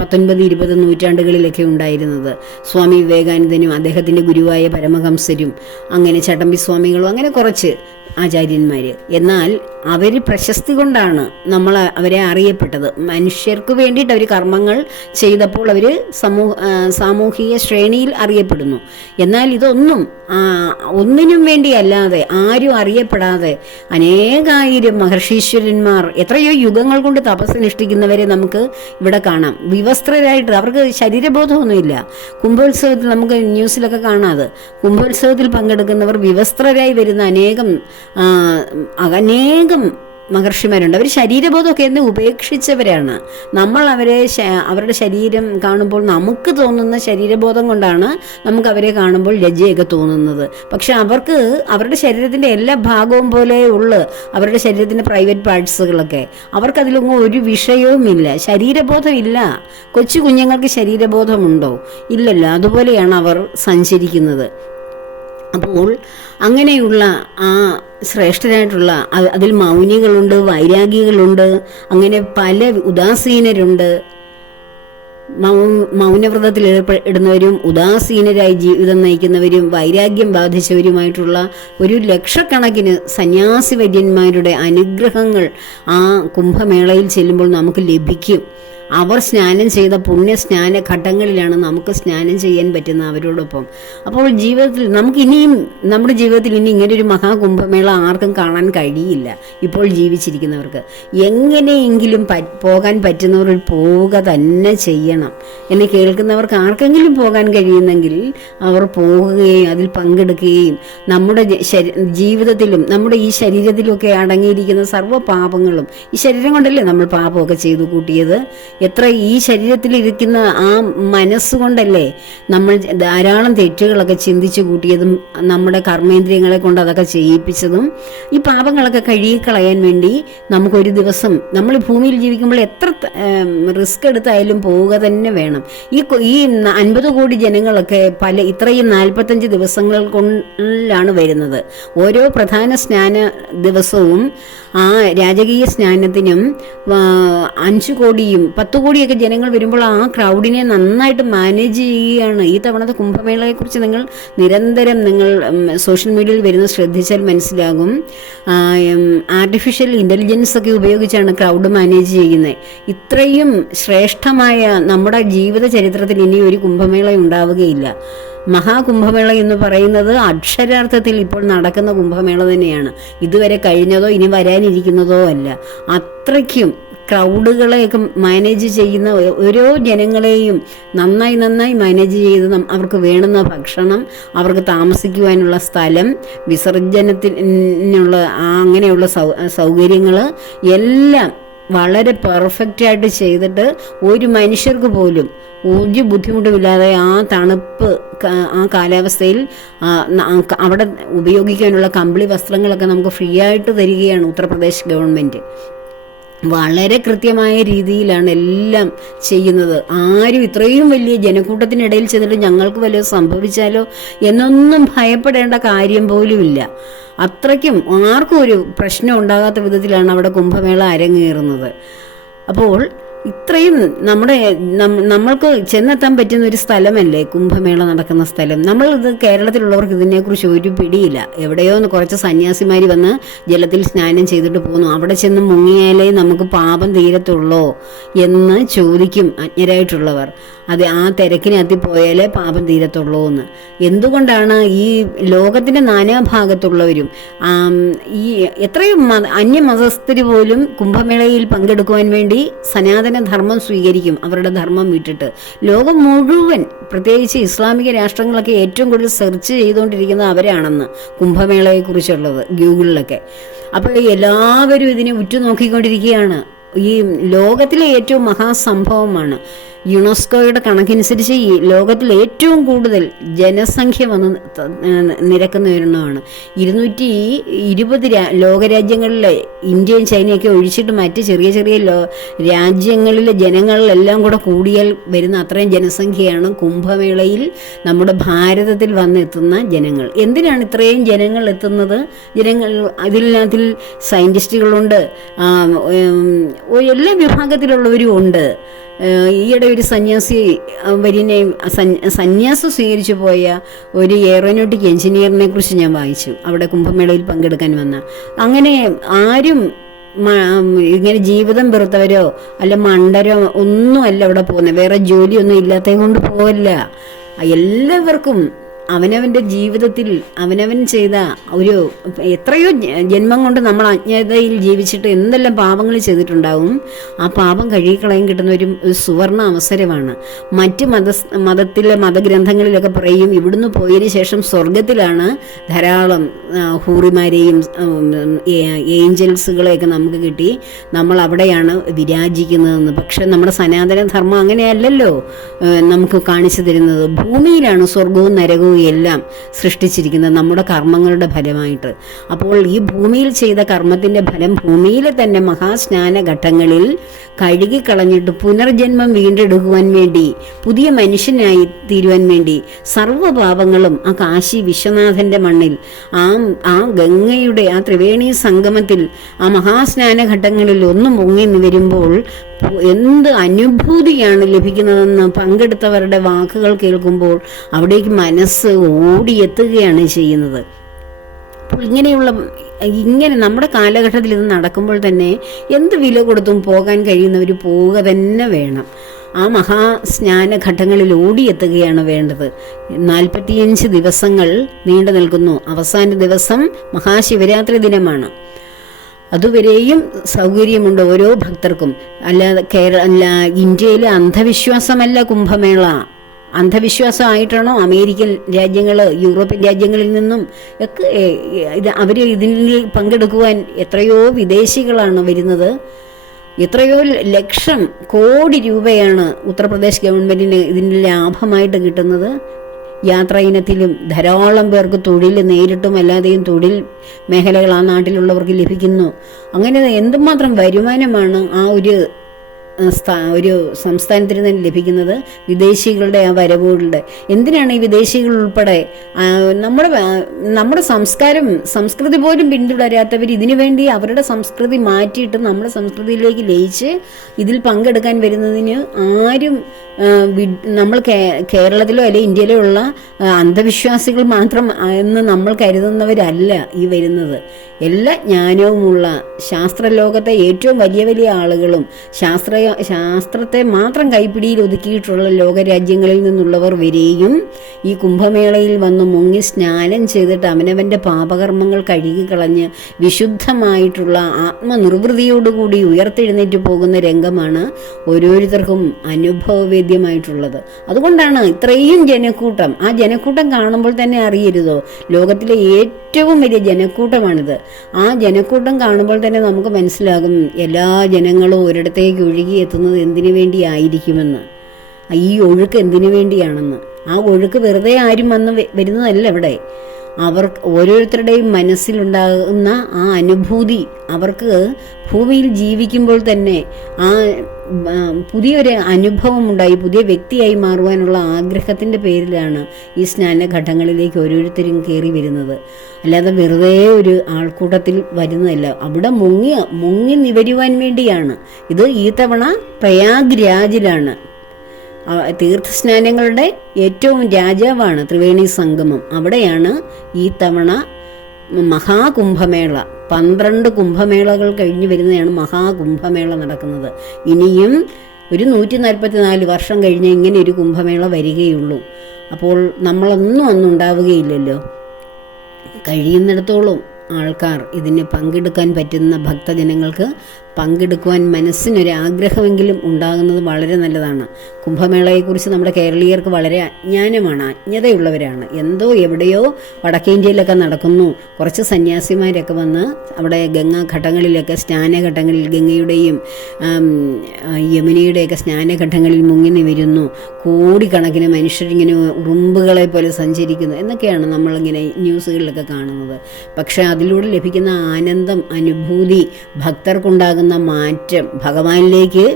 19-20 നൂറ്റാണ്ടുകളിലൊക്കെ ഉണ്ടായിരുന്നത്. സ്വാമി വിവേകാനന്ദനും അദ്ദേഹത്തിൻ്റെ ഗുരുവായ പരമഹംസരും അങ്ങനെ ചട്ടമ്പി സ്വാമികളും അങ്ങനെ കുറച്ച് ആചാര്യന്മാർ. എന്നാൽ അവർ പ്രശസ്തി കൊണ്ടാണ് നമ്മൾ അവരെ അറിയപ്പെട്ടത്. മനുഷ്യർക്ക് വേണ്ടിയിട്ട് അവർ കർമ്മങ്ങൾ ചെയ്തപ്പോൾ അവർ സാമൂഹിക ശ്രേണിയിൽ അറിയപ്പെടുന്നു. എന്നാൽ ഇതൊന്നും ഒന്നിനും വേണ്ടിയല്ലാതെ ആരും അറിയപ്പെടാതെ അനേകായിരം മഹർഷീശ്വരന്മാർ എത്രയോ യുഗങ്ങൾ കൊണ്ട് തപസ്സനുഷ്ഠിക്കുന്നവരെ നമുക്ക് ഇവിടെ കാണാം. വിവസ്ത്രരായിട്ട്, അവർക്ക് ശരീരബോധമൊന്നുമില്ല. കുംഭോത്സവത്തിൽ നമുക്ക് ന്യൂസിലൊക്കെ കാണാതെ കുംഭോത്സവത്തിൽ പങ്കെടുക്കുന്നവർ വിവസ്ത്രരായി വരുന്ന അനേകം മഹർഷിമാരുണ്ട്. അവർ ശരീരബോധമൊക്കെ എന്ന് ഉപേക്ഷിച്ചവരാണ്. നമ്മൾ അവരുടെ ശരീരം കാണുമ്പോൾ നമുക്ക് തോന്നുന്ന ശരീരബോധം കൊണ്ടാണ് നമുക്ക് അവരെ കാണുമ്പോൾ ലജ്ജയൊക്കെ തോന്നുന്നത്. പക്ഷെ അവർക്ക് അവരുടെ ശരീരത്തിൻ്റെ എല്ലാ ഭാഗവും പോലെ ഉള്ളു അവരുടെ ശരീരത്തിൻ്റെ പ്രൈവറ്റ് പാർട്സുകളൊക്കെ. അവർക്കതിലൊന്നും ഒരു വിഷയവുമില്ല, ശരീരബോധം ഇല്ല. കൊച്ചു കുഞ്ഞുങ്ങൾക്ക് ശരീരബോധമുണ്ടോ? ഇല്ലല്ലോ. അതുപോലെയാണ് അവർ സഞ്ചരിക്കുന്നത്. അപ്പോൾ അങ്ങനെയുള്ള ആ ശ്രേഷ്ഠരായിട്ടുള്ള അതിൽ മൗനികളുണ്ട്, വൈരാഗികളുണ്ട്, അങ്ങനെ പല ഉദാസീനരുണ്ട്. മൗനവ്രതത്തിൽ ഏർപ്പെടുന്നവരും ഉദാസീനരായി ജീവിതം നയിക്കുന്നവരും വൈരാഗ്യം ബാധിച്ചവരുമായിട്ടുള്ള ഒരു ലക്ഷക്കണക്കിന് സന്യാസി വര്യന്മാരുടെ അനുഗ്രഹങ്ങൾ ആ കുംഭമേളയിൽ ചെല്ലുമ്പോൾ നമുക്ക് ലഭിക്കും. അവർ സ്നാനം ചെയ്ത പുണ്യസ്നാന ഘട്ടങ്ങളിലാണ് നമുക്ക് സ്നാനം ചെയ്യാൻ പറ്റുന്ന അവരോടൊപ്പം. അപ്പോൾ ജീവിതത്തിൽ നമ്മുടെ ജീവിതത്തിൽ ഇനി ഇങ്ങനൊരു മഹാകുംഭമേള ആർക്കും കാണാൻ കഴിയില്ല. ഇപ്പോൾ ജീവിച്ചിരിക്കുന്നവർക്ക് എങ്ങനെയെങ്കിലും പോകാൻ പറ്റുന്നവർ പോവുക തന്നെ ചെയ്യണം. എന്നെ കേൾക്കുന്നവർക്ക് ആർക്കെങ്കിലും പോകാൻ കഴിയുന്നെങ്കിൽ അവർ പോവുകയും അതിൽ പങ്കെടുക്കുകയും നമ്മുടെ ജീവിതത്തിലും നമ്മുടെ ഈ ശരീരത്തിലുമൊക്കെ അടങ്ങിയിരിക്കുന്ന സർവ്വ പാപങ്ങളും, ഈ ശരീരം കൊണ്ടല്ലേ നമ്മൾ പാപമൊക്കെ ചെയ്തു കൂട്ടിയത്. എത്ര ഈ ശരീരത്തിലിരിക്കുന്ന ആ മനസ്സുകൊണ്ടല്ലേ നമ്മൾ ധാരാളം തെറ്റുകളൊക്കെ ചിന്തിച്ചു കൂട്ടിയതും നമ്മുടെ കർമ്മേന്ദ്രിയങ്ങളെ കൊണ്ട് അതൊക്കെ ചെയ്യിപ്പിച്ചതും. ഈ പാപങ്ങളൊക്കെ കഴുകിക്കളയാൻ വേണ്ടി നമുക്കൊരു ദിവസം നമ്മൾ ഭൂമിയിൽ ജീവിക്കുമ്പോൾ എത്ര റിസ്ക് എടുത്തായാലും പോവുക തന്നെ വേണം. ഈ 50 കോടി ജനങ്ങളൊക്കെ ഇത്രയും 45 ദിവസങ്ങൾ കൊണ്ടാണ് വരുന്നത്. ഓരോ പ്രധാന സ്നാന ദിവസവും ആ രാജകീയ സ്നാനത്തിനും 5 കോടിയും 10 കോടിയൊക്കെ ജനങ്ങൾ വരുമ്പോൾ ആ ക്രൗഡിനെ നന്നായിട്ട് മാനേജ് ചെയ്യുകയാണ്. ഈ തവണത്തെ കുംഭമേളയെക്കുറിച്ച് നിരന്തരം നിങ്ങൾ സോഷ്യൽ മീഡിയയിൽ വരുന്ന ശ്രദ്ധിച്ചാൽ മനസ്സിലാകും. ആർട്ടിഫിഷ്യൽ ഇൻ്റലിജൻസ് ഒക്കെ ഉപയോഗിച്ചാണ് ക്രൗഡ് മാനേജ് ചെയ്യുന്നത്. ഇത്രയും ശ്രേഷ്ഠമായ നമ്മുടെ ജീവിത ചരിത്രത്തിൽ ഇനി ഒരു കുംഭമേള ഉണ്ടാവുകയില്ല. മഹാകുംഭമേള എന്ന് പറയുന്നത് അക്ഷരാർത്ഥത്തിൽ ഇപ്പോൾ നടക്കുന്ന കുംഭമേള തന്നെയാണ്. ഇതുവരെ കഴിഞ്ഞതോ ഇനി വരാനിരിക്കുന്നതോ അല്ല. അത്രയ്ക്കും ക്രൗഡുകളെയൊക്കെ മാനേജ് ചെയ്യുന്ന ഓരോ ജനങ്ങളെയും നന്നായി മാനേജ് ചെയ്ത് അവർക്ക് വേണ്ടുന്ന ഭക്ഷണം, അവർക്ക് താമസിക്കുവാനുള്ള സ്ഥലം, വിസർജനത്തിനുള്ള അങ്ങനെയുള്ള സൗകര്യങ്ങൾ എല്ലാം വളരെ പെർഫെക്റ്റായിട്ട് ചെയ്തിട്ട് ഒരു മനുഷ്യർക്ക് പോലും ഒരു ബുദ്ധിമുട്ടുമില്ലാതെ ആ തണുപ്പ് ആ കാലാവസ്ഥയിൽ അവിടെ ഉപയോഗിക്കാനുള്ള കമ്പിളി വസ്ത്രങ്ങളൊക്കെ നമുക്ക് ഫ്രീ ആയിട്ട് തരികയാണ് ഉത്തർപ്രദേശ് ഗവൺമെൻറ്. വളരെ കൃത്യമായ രീതിയിലാണ് എല്ലാം ചെയ്യുന്നത്. ആരും ഇത്രയും വലിയ ജനക്കൂട്ടത്തിനിടയിൽ ചെന്നിട്ട് ഞങ്ങൾക്ക് വല്ലതും സംഭവിച്ചാലോ എന്നൊന്നും ഭയപ്പെടേണ്ട കാര്യം പോലുമില്ല. അത്രയ്ക്കും ആർക്കും ഒരു പ്രശ്നം ഉണ്ടാകാത്ത വിധത്തിലാണ് അവിടെ കുംഭമേള അരങ്ങേറുന്നത്. അപ്പോൾ ഇത്രയും നമ്മൾക്ക് ചെന്നെത്താൻ പറ്റുന്ന ഒരു സ്ഥലമല്ലേ കുംഭമേള നടക്കുന്ന സ്ഥലം. ഇത് കേരളത്തിലുള്ളവർക്ക് ഇതിനെക്കുറിച്ച് ഒരു പിടിയില്ല. എവിടെയോ കുറച്ച് സന്യാസിമാർ വന്ന് ജലത്തിൽ സ്നാനം ചെയ്തിട്ട് പോകുന്നു. അവിടെ ചെന്ന് മുങ്ങിയാലേ നമുക്ക് പാപം തീരത്തുള്ളോ എന്ന് ചോദിക്കും അജ്ഞരായിട്ടുള്ളവർ. ആ തിരക്കിനകത്ത് പോയാലേ പാപം തീരത്തുള്ളൂ എന്ന്. എന്തുകൊണ്ടാണ് ഈ ലോകത്തിൻ്റെ നാനാഭാഗത്തുള്ളവരും ഈ എത്രയും അന്യമതസ്ഥർ പോലും കുംഭമേളയിൽ പങ്കെടുക്കുവാൻ വേണ്ടി സനാതന ധർമ്മം സ്വീകരിക്കും, അവരുടെ ധർമ്മം വിട്ടിട്ട്. ലോകം മുഴുവൻ, പ്രത്യേകിച്ച് ഇസ്ലാമിക രാഷ്ട്രങ്ങളൊക്കെ ഏറ്റവും കൂടുതൽ സെർച്ച് ചെയ്തുകൊണ്ടിരിക്കുന്നത് അവരാണെന്ന് കുംഭമേളയെക്കുറിച്ചുള്ളത് ഗൂഗിളിലൊക്കെ. അപ്പോൾ എല്ലാവരും ഇതിനെ ഉറ്റുനോക്കിക്കൊണ്ടിരിക്കുകയാണ്. ഈ ലോകത്തിലെ ഏറ്റവും മഹാസംഭവമാണ്. യുനെസ്കോയുടെ കണക്കനുസരിച്ച് ഈ ലോകത്തിൽ ഏറ്റവും കൂടുതൽ ജനസംഖ്യ വന്ന് നിരക്കുന്ന ഒരെണ്ണമാണ്. 220 ലോകരാജ്യങ്ങളിലെ ഇന്ത്യയും ചൈനയൊക്കെ ഒഴിച്ചിട്ട് മറ്റ് ചെറിയ ചെറിയ രാജ്യങ്ങളിലെ ജനങ്ങളിലെല്ലാം കൂടെ കൂടിയാൽ വരുന്ന അത്രയും ജനസംഖ്യയാണ് കുംഭമേളയിൽ നമ്മുടെ ഭാരതത്തിൽ വന്നെത്തുന്ന ജനങ്ങൾ. എന്തിനാണ് ഇത്രയും ജനങ്ങൾ എത്തുന്നത്? അതിൽ സയൻറ്റിസ്റ്റുകളുണ്ട്, എല്ലാ വിഭാഗത്തിലുള്ളവരും ഉണ്ട്. ഈയിടെ ഒരു സന്യാസം സ്വീകരിച്ചു പോയ ഒരു എയറോനോട്ടിക് എഞ്ചിനീയറിനെ കുറിച്ച് ഞാൻ വായിച്ചു, അവിടെ കുംഭമേളയിൽ പങ്കെടുക്കാൻ വന്ന. അങ്ങനെ ആരും ഇങ്ങനെ ജീവിതം വെറുത്തവരോ അല്ല മണ്ടരോ ഒന്നുമല്ല അവിടെ പോകുന്നത്. വേറെ ജോലിയൊന്നും ഇല്ലാത്തത് കൊണ്ട് പോവല്ല. എല്ലാവർക്കും അവനവൻ്റെ ജീവിതത്തിൽ അവനവൻ ചെയ്ത ഒരു എത്രയോ ജന്മം കൊണ്ട് നമ്മൾ അജ്ഞതയിൽ ജീവിച്ചിട്ട് എന്തെല്ലാം പാപങ്ങൾ ചെയ്തിട്ടുണ്ടാവും. ആ പാപം കഴുകിക്കളയാൻ കിട്ടുന്ന ഒരു സുവർണ അവസരമാണ്. മറ്റ് മതത്തിലെ മതഗ്രന്ഥങ്ങളിലൊക്കെ പറയും, ഇവിടുന്ന് പോയതിന് ശേഷം സ്വർഗത്തിലാണ് ധാരാളം ഹൂറിമാരെയും ഏഞ്ചൽസുകളെയൊക്കെ നമുക്ക് കിട്ടി, നമ്മൾ അവിടെയാണ് വിരാജിക്കുന്നതെന്ന്. പക്ഷെ നമ്മുടെ സനാതന ധർമ്മം അങ്ങനെയല്ലല്ലോ നമുക്ക് കാണിച്ചു തരുന്നത്. ഭൂമിയിലാണ് സ്വർഗവും നരകവും എല്ലാം സൃഷ്ടിച്ചിരിക്കുന്നത് നമ്മുടെ കർമ്മങ്ങളുടെ ഫലമായിട്ട്. അപ്പോൾ ഈ ഭൂമിയിൽ ചെയ്ത കർമ്മത്തിൻ്റെ ഫലം ഭൂമിയിലെ തന്നെ മഹാസ്നാന ഘട്ടങ്ങളിൽ കഴുകിക്കളഞ്ഞിട്ട് പുനർജന്മം വീണ്ടെടുക്കുവാൻ വേണ്ടി, പുതിയ മനുഷ്യനായി തീരുവാൻ വേണ്ടി സർവ്വപാപങ്ങളും ആ കാശി വിശ്വനാഥൻ്റെ മണ്ണിൽ ആ ഗംഗയുടെ ആ ത്രിവേണി സംഗമത്തിൽ ആ മഹാസ്നാന ഘട്ടങ്ങളിൽ ഒന്ന് മുങ്ങി വരുമ്പോൾ എന്ത് അനുഭൂതിയാണ് ലഭിക്കുന്നതെന്ന് പങ്കെടുത്തവരുടെ വാക്കുകൾ കേൾക്കുമ്പോൾ അവിടേക്ക് മനസ്സ് ഓടിയെത്തുകയാണ് ചെയ്യുന്നത്. അപ്പോൾ ഇങ്ങനെ നമ്മുടെ കാലഘട്ടത്തിൽ ഇത് നടക്കുമ്പോൾ തന്നെ എന്ത് വില കൊടുത്തും പോകാൻ കഴിയുന്നവർ പോവുക തന്നെ വേണം. ആ മഹാസ്നാന ഘട്ടങ്ങളിൽ ഓടിയെത്തുകയാണ് വേണ്ടത്. 45 ദിവസങ്ങൾ നീണ്ടു നിൽക്കുന്നു. അവസാന ദിവസം മഹാശിവരാത്രി ദിനമാണ്. അതുവരെയും സൗകര്യമുണ്ട് ഓരോ ഭക്തർക്കും. അല്ലാതെ ഇന്ത്യയിലെ അന്ധവിശ്വാസമല്ല കുംഭമേള. അന്ധവിശ്വാസമായിട്ടാണോ അമേരിക്കൻ രാജ്യങ്ങൾ, യൂറോപ്യൻ രാജ്യങ്ങളിൽ നിന്നും ഒക്കെ അവർ ഇതിൽ പങ്കെടുക്കുവാൻ എത്രയോ വിദേശികളാണ് വരുന്നത്. എത്രയോ ലക്ഷം കോടി രൂപയാണ് ഉത്തർപ്രദേശ് ഗവൺമെൻറ്റിന് ഇതിൻ്റെ ലാഭമായിട്ട് കിട്ടുന്നത്. യാത്രാ ഇനത്തിലും ധാരാളം പേർക്ക് തൊഴിൽ നേരിട്ടും അല്ലാതെയും തൊഴിൽ മേഖലകൾ ആ നാട്ടിലുള്ളവർക്ക് ലഭിക്കുന്നു. അങ്ങനെ എന്തുമാത്രം വരുമാനമാണ് ആ ഒരു സംസ്ഥാനത്തിന് തന്നെ ലഭിക്കുന്നത് വിദേശികളുടെ ആ വരവുകളുടെ. എന്തിനാണ് ഈ വിദേശികൾ ഉൾപ്പെടെ നമ്മുടെ സംസ്കൃതി പോലും പിന്തുടരാത്തവർ ഇതിനു വേണ്ടി അവരുടെ സംസ്കൃതി മാറ്റിയിട്ട് നമ്മുടെ സംസ്കൃതിയിലേക്ക് ലയിച്ച് ഇതിൽ പങ്കെടുക്കാൻ വരുന്നതിന് ആരും നമ്മൾ കേരളത്തിലോ അല്ലെങ്കിൽ ഇന്ത്യയിലോ ഉള്ള അന്ധവിശ്വാസികൾ മാത്രം എന്ന് നമ്മൾ കരുതുന്നവരല്ല ഈ വരുന്നത്. എല്ലാ ജ്ഞാനവുമുള്ള ശാസ്ത്രലോകത്തെ ഏറ്റവും വലിയ വലിയ ആളുകളും ശാസ്ത്രത്തെ മാത്രം കൈപ്പിടിയിൽ ഒതുക്കിയിട്ടുള്ള ലോകരാജ്യങ്ങളിൽ നിന്നുള്ളവർ വരെയും ഈ കുംഭമേളയിൽ വന്ന് മുങ്ങി സ്നാനം ചെയ്തിട്ട് അവനവൻ്റെ പാപകർമ്മങ്ങൾ കഴുകിക്കളഞ്ഞ് വിശുദ്ധമായിട്ടുള്ള ആത്മനിർവൃതിയോടുകൂടി ഉയർത്തെഴുന്നേറ്റ് പോകുന്ന രംഗമാണ് ഓരോരുത്തർക്കും അനുഭവവേദ്യമായിട്ടുള്ളത്. അതുകൊണ്ടാണ് ഇത്രയും ജനക്കൂട്ടം. ആ ജനക്കൂട്ടം കാണുമ്പോൾ തന്നെ അറിയരുതോ ലോകത്തിലെ ഏറ്റവും വലിയ ജനക്കൂട്ടമാണിത്. ആ ജനക്കൂട്ടം കാണുമ്പോൾ തന്നെ നമുക്ക് മനസ്സിലാകും എല്ലാ ജനങ്ങളും ഒരിടത്തേക്ക് ഒഴുകി എത്തുന്നത് എന്തിനു വേണ്ടിയായിരിക്കുമെന്ന്. ഈ ഒഴുക്ക് എന്തിനു വേണ്ടിയാണെന്ന്. ആ ഒഴുക്ക് വെറുതെ ആരും വരുന്നതല്ല. ഇവിടെ ഓരോരുത്തരുടെയും മനസ്സിലുണ്ടാകുന്ന ആ അനുഭൂതി അവർക്ക് ഭൂമിയിൽ ജീവിക്കുമ്പോൾ തന്നെ ആ പുതിയൊരു അനുഭവം ഉണ്ടായി പുതിയ വ്യക്തിയായി മാറുവാനുള്ള ആഗ്രഹത്തിൻ്റെ പേരിലാണ് ഈ സ്നാനഘട്ടങ്ങളിലേക്ക് ഓരോരുത്തരും കയറി വരുന്നത്. അല്ലാതെ വെറുതെ ഒരു ആൾക്കൂട്ടത്തിൽ വരുന്നതല്ല. അവിടെ മുങ്ങി നിവരുവാൻ വേണ്ടിയാണ്. ഇത് ഈ തവണ പ്രയാഗ്രാജിലാണ്. തീർത്ഥസ്നാനങ്ങളുടെ ഏറ്റവും രാജാവാണ് ത്രിവേണി സംഗമം. അവിടെയാണ് ഈ തവണ മഹാകുംഭമേള. 12 കുംഭമേളകൾ കഴിഞ്ഞ് വരുന്നതാണ് മഹാകുംഭമേള നടക്കുന്നത്. ഇനിയും ഒരു 144 വർഷം കഴിഞ്ഞ് ഇങ്ങനെ ഒരു കുംഭമേള വരികയുള്ളൂ. അപ്പോൾ നമ്മളൊന്നും അന്നുണ്ടാവുകയില്ലല്ലോ. കഴിയുന്നിടത്തോളം ആൾക്കാർ ഇതിന് പങ്കെടുക്കാൻ പറ്റുന്ന ഭക്തജനങ്ങൾക്ക് പങ്കെടുക്കുവാൻ മനസ്സിനൊരാഗ്രഹമെങ്കിലും ഉണ്ടാകുന്നത് വളരെ നല്ലതാണ്. കുംഭമേളയെക്കുറിച്ച് നമ്മുടെ കേരളീയർക്ക് വളരെ അജ്ഞതയുള്ളവരാണ്. എന്തോ എവിടെയോ വടക്കേ ഇന്ത്യയിലൊക്കെ നടക്കുന്നു, കുറച്ച് സന്യാസിമാരൊക്കെ വന്ന് അവിടെ ഗംഗാഘട്ടങ്ങളിലൊക്കെ സ്നാനഘട്ടങ്ങളിൽ ഗംഗയുടെയും യമുനയുടെയൊക്കെ സ്നാനഘട്ടങ്ങളിൽ മുങ്ങി നിവരുന്നു, കോടിക്കണക്കിന് മനുഷ്യരിങ്ങനെ ഉറുമ്പുകളെ പോലെ സഞ്ചരിക്കുന്നു എന്നൊക്കെയാണ് നമ്മളിങ്ങനെ ന്യൂസുകളിലൊക്കെ കാണുന്നത്. പക്ഷേ അതിലൂടെ ലഭിക്കുന്ന ആനന്ദം, അനുഭൂതി, ഭക്തർക്കുണ്ടാകുന്ന മാറ്റം, ഭഗവാനിലേക്ക്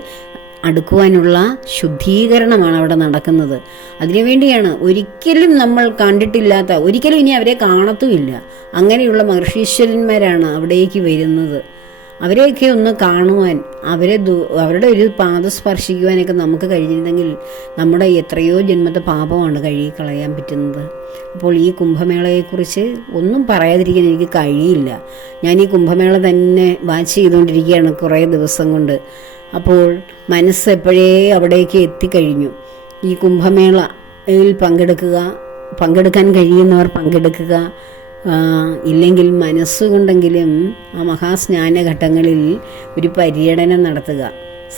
അടുക്കുവാനുള്ള ശുദ്ധീകരണമാണ് അവിടെ നടക്കുന്നത്. അതിനുവേണ്ടിയാണ് ഒരിക്കലും നമ്മൾ കണ്ടിട്ടില്ലാത്ത, ഒരിക്കലും ഇനി അവരെ കാണത്തുമില്ല, അങ്ങനെയുള്ള മഹർഷീശ്വരന്മാരാണ് അവിടേക്ക് വരുന്നത്. അവരെയൊക്കെ ഒന്ന് കാണുവാൻ, അവരുടെ ഒരു പാദം സ്പർശിക്കുവാനൊക്കെ നമുക്ക് കഴിഞ്ഞിരുന്നെങ്കിൽ നമ്മുടെ എത്രയോ ജന്മത്തെ പാപമാണ് കഴുകിക്കളയാൻ പറ്റുന്നത്. അപ്പോൾ ഈ കുംഭമേളയെക്കുറിച്ച് ഒന്നും പറയാതിരിക്കാൻ എനിക്ക് കഴിയില്ല. ഞാൻ ഈ കുംഭമേള തന്നെ വാച്ച് ചെയ്തുകൊണ്ടിരിക്കുകയാണ് കുറേ ദിവസം കൊണ്ട്. അപ്പോൾ മനസ്സ് എപ്പോഴേ അവിടേക്ക് എത്തിക്കഴിഞ്ഞു. ഈ കുംഭമേളയിൽ പങ്കെടുക്കാൻ കഴിയുന്നവർ പങ്കെടുക്കുക, ഇല്ലെങ്കിൽ മനസ്സുകൊണ്ടെങ്കിലും ആ മഹാസ്നാനഘട്ടങ്ങളിൽ ഒരു പര്യടനം നടത്തുക.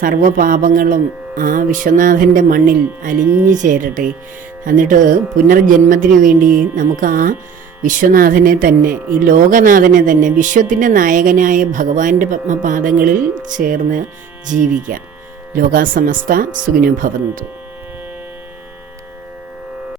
സർവ്വപാപങ്ങളും ആ വിശ്വനാഥൻ്റെ മണ്ണിൽ അലിഞ്ഞു ചേരട്ടെ. എന്നിട്ട് പുനർജന്മത്തിന് വേണ്ടി നമുക്ക് ആ വിശ്വനാഥനെ തന്നെ, ഈ ലോകനാഥനെ തന്നെ, വിശ്വത്തിൻ്റെ നായകനായ ഭഗവാന്റെ പത്മപാദങ്ങളിൽ ചേർന്ന് ജീവിക്കാം. ലോകാ സമസ്ത സുഖിനോ ഭവന്തു.